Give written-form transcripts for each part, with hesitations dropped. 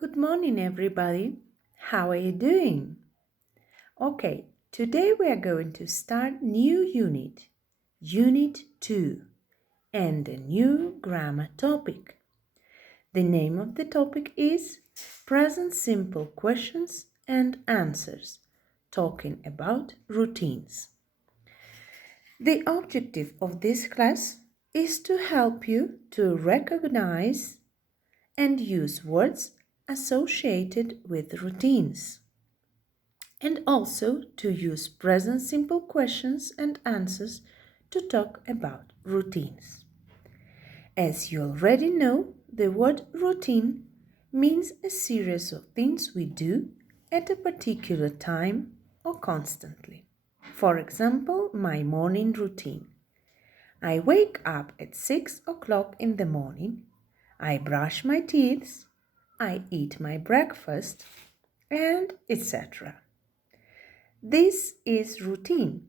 Good morning, everybody. How are you doing? Okay, today we are going to start new unit, Unit 2, and a new grammar topic. The name of the topic is Present Simple Questions and Answers, talking about routines. The objective of this class is to help you to recognize and use words associated with routines, and also to use present simple questions and answers to talk about routines. As you already know, the word routine means a series of things we do at a particular time or constantly. For example, my morning routine. I wake up at 6 o'clock in the morning, I brush my teeth, I eat my breakfast, and etc. This is routine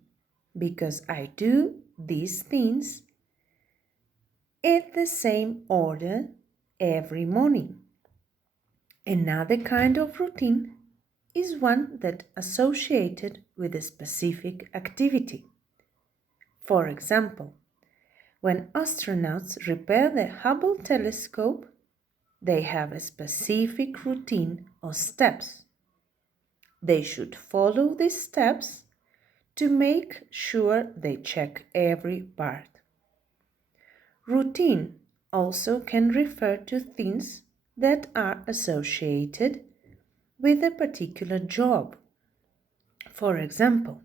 because I do these things in the same order every morning. Another kind of routine is one that associated with a specific activity. For example, when astronauts repair the Hubble telescope, they have a specific routine or steps. They should follow these steps to make sure they check every part. Routine also can refer to things that are associated with a particular job. For example,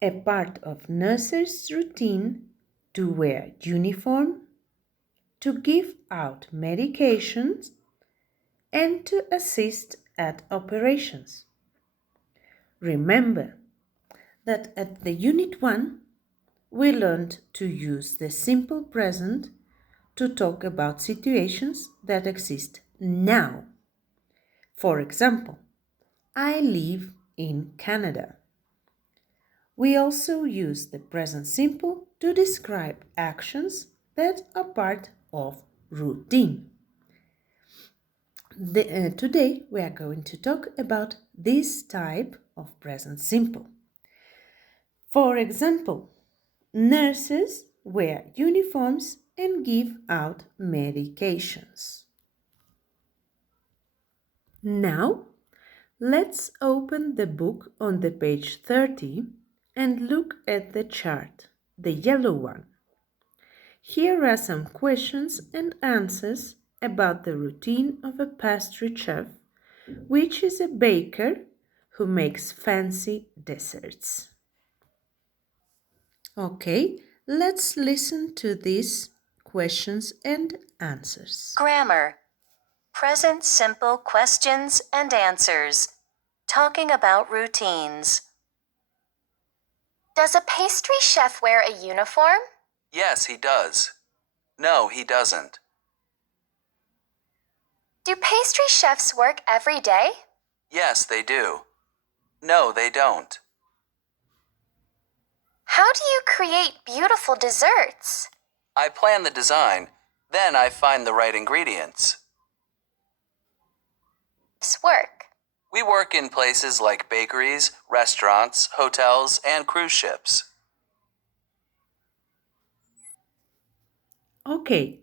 a part of nurses' routine to wear uniform, to give out medications, and to assist at operations. Remember that at the Unit 1, we learned to use the simple present to talk about situations that exist now. For example, I live in Canada. We also use the present simple to describe actions that are part of routine. Today we are going to talk about this type of present simple. For example, nurses wear uniforms and give out medications. Now, let's open the book on the page 30 and look at the chart, the yellow one. Here are some questions and answers about the routine of a pastry chef, which is a baker who makes fancy desserts. Okay, let's listen to these questions and answers. Grammar. Present simple questions and answers. Talking about routines. Does a pastry chef wear a uniform? Yes, he does. No, he doesn't. Do pastry chefs work every day? Yes, they do. No, they don't. How do you create beautiful desserts? I plan the design, then I find the right ingredients. Work. We work in places like bakeries, restaurants, hotels, and cruise ships. Okay,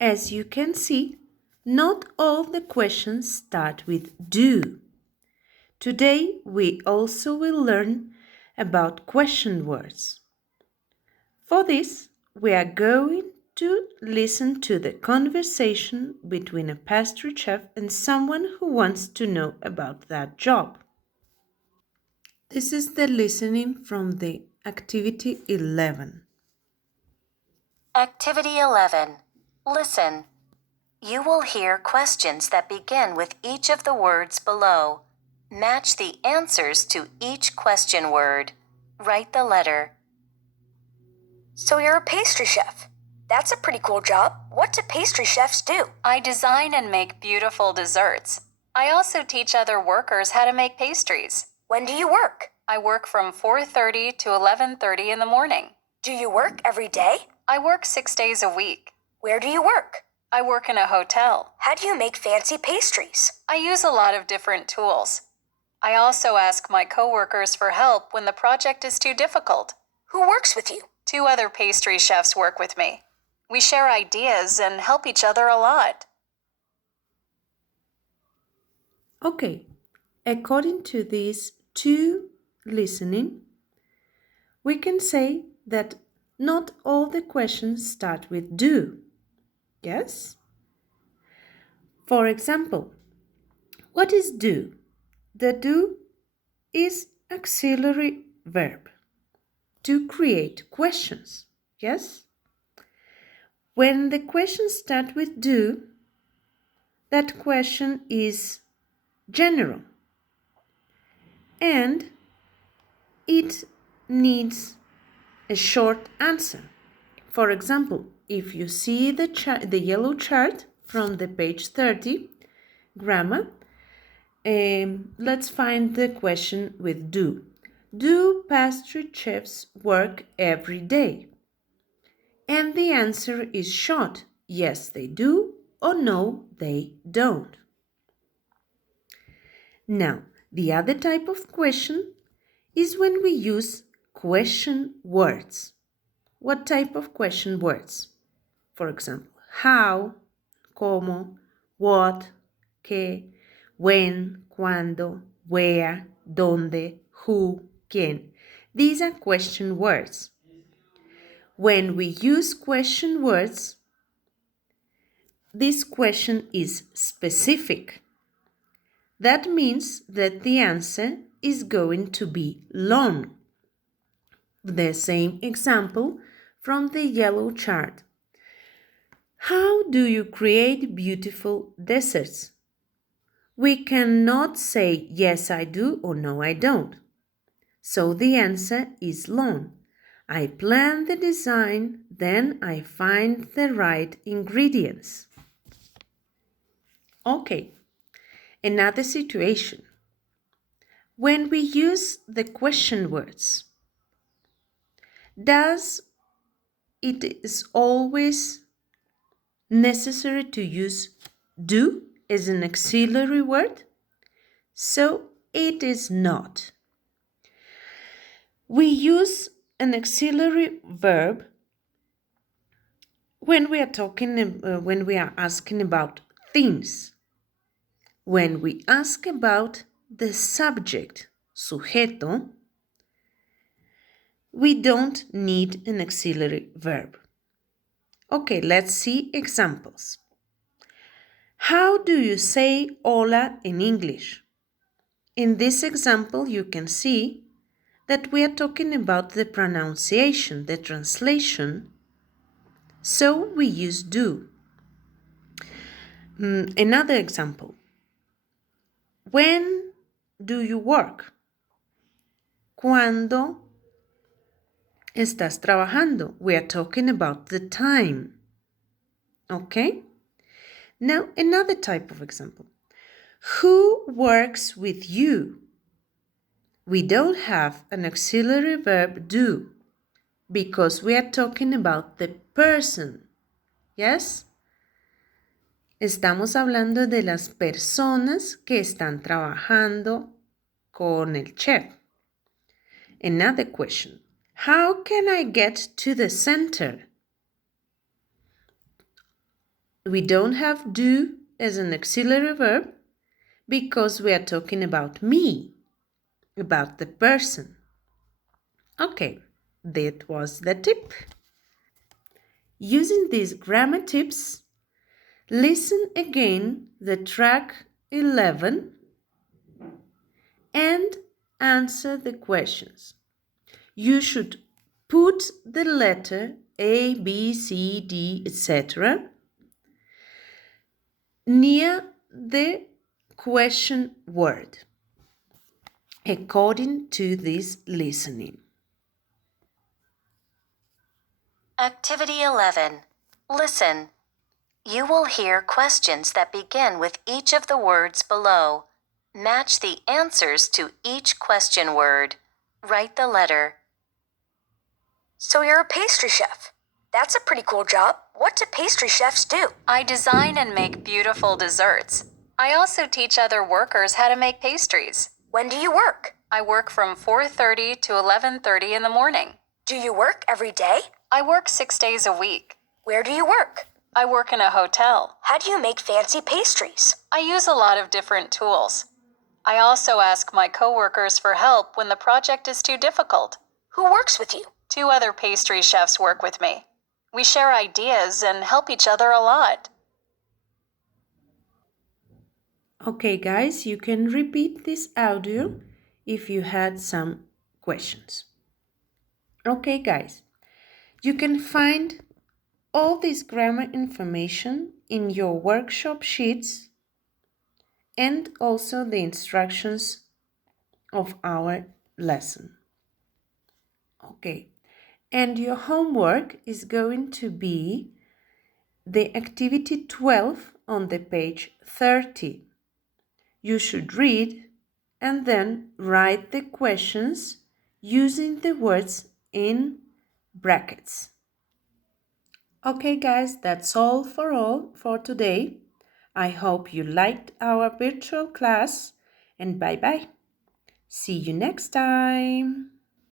as you can see, not all the questions start with do. Today we also will learn about question words. For this, we are going to listen to the conversation between a pastry chef and someone who wants to know about that job. This is the listening from the activity 11. Activity 11. Listen. You will hear questions that begin with each of the words below. Match the answers to each question word. Write the letter. So you're a pastry chef. That's a pretty cool job. What do pastry chefs do? I design and make beautiful desserts. I also teach other workers how to make pastries. When do you work? I work from 4:30 to 11:30 in the morning. Do you work every day? I work 6 days a week. Where do you work? I work in a hotel. How do you make fancy pastries? I use a lot of different tools. I also ask my coworkers for help when the project is too difficult. Who works with you? 2 other pastry chefs work with me. We share ideas and help each other a lot. Okay, according to these 2 listening, we can say that not all the questions start with do. Yes? For example, what is do? The do is auxiliary verb to create questions. Yes? When the questions start with do, that question is general and it needs a short answer. For example, if you see the yellow chart from the page 30, grammar, let's find the question with do. Do pastry chefs work every day? And the answer is short. Yes, they do, or no, they don't. Now, the other type of question is when we use question words. What type of question words? For example, how, cómo, what, qué, when, cuándo, where, dónde, who, quién. These are question words. When we use question words, this question is specific. That means that the answer is going to be long. The same example from the yellow chart. How do you create beautiful desserts? We cannot say yes I do or no I don't. So the answer is long. I plan the design, then I find the right ingredients. Okay, another situation. When we use the question words, does it is always necessary to use do as an auxiliary word? So it is not. We use an auxiliary verb when we are asking about things. When we ask about the subject, sujeto, we don't need an auxiliary verb. Okay, let's see examples. How do you say hola in English? In this example, you can see that we are talking about the pronunciation, the translation, so we use do. Another example. When do you work? ¿Cuándo estás trabajando? We are talking about the time. Okay? Now, another type of example. Who works with you? We don't have an auxiliary verb do because we are talking about the person. Yes? Estamos hablando de las personas que están trabajando con el chef. Another question. How can I get to the center? We don't have do as an auxiliary verb because we are talking about me, about the person. Okay, that was the tip. Using these grammar tips, listen again the track 11 and answer the questions. You should put the letter A, B, C, D, etc. near the question word according to this listening. Activity 11. Listen. You will hear questions that begin with each of the words below. Match the answers to each question word. Write the letter. So you're a pastry chef. That's a pretty cool job. What do pastry chefs do? I design and make beautiful desserts. I also teach other workers how to make pastries. When do you work? I work from 4:30 to 11:30 in the morning. Do you work every day? I work 6 days a week. Where do you work? I work in a hotel. How do you make fancy pastries? I use a lot of different tools. I also ask my coworkers for help when the project is too difficult. Who works with you? 2 other pastry chefs work with me. We share ideas and help each other a lot. Okay, guys, you can repeat this audio if you had some questions. Okay, guys, you can find all this grammar information in your workshop sheets and also the instructions of our lesson. Okay, and your homework is going to be the activity 12 on the page 30. You should read and then write the questions using the words in brackets. Okay, guys, that's all for today. I hope you liked our virtual class, and bye-bye. See you next time.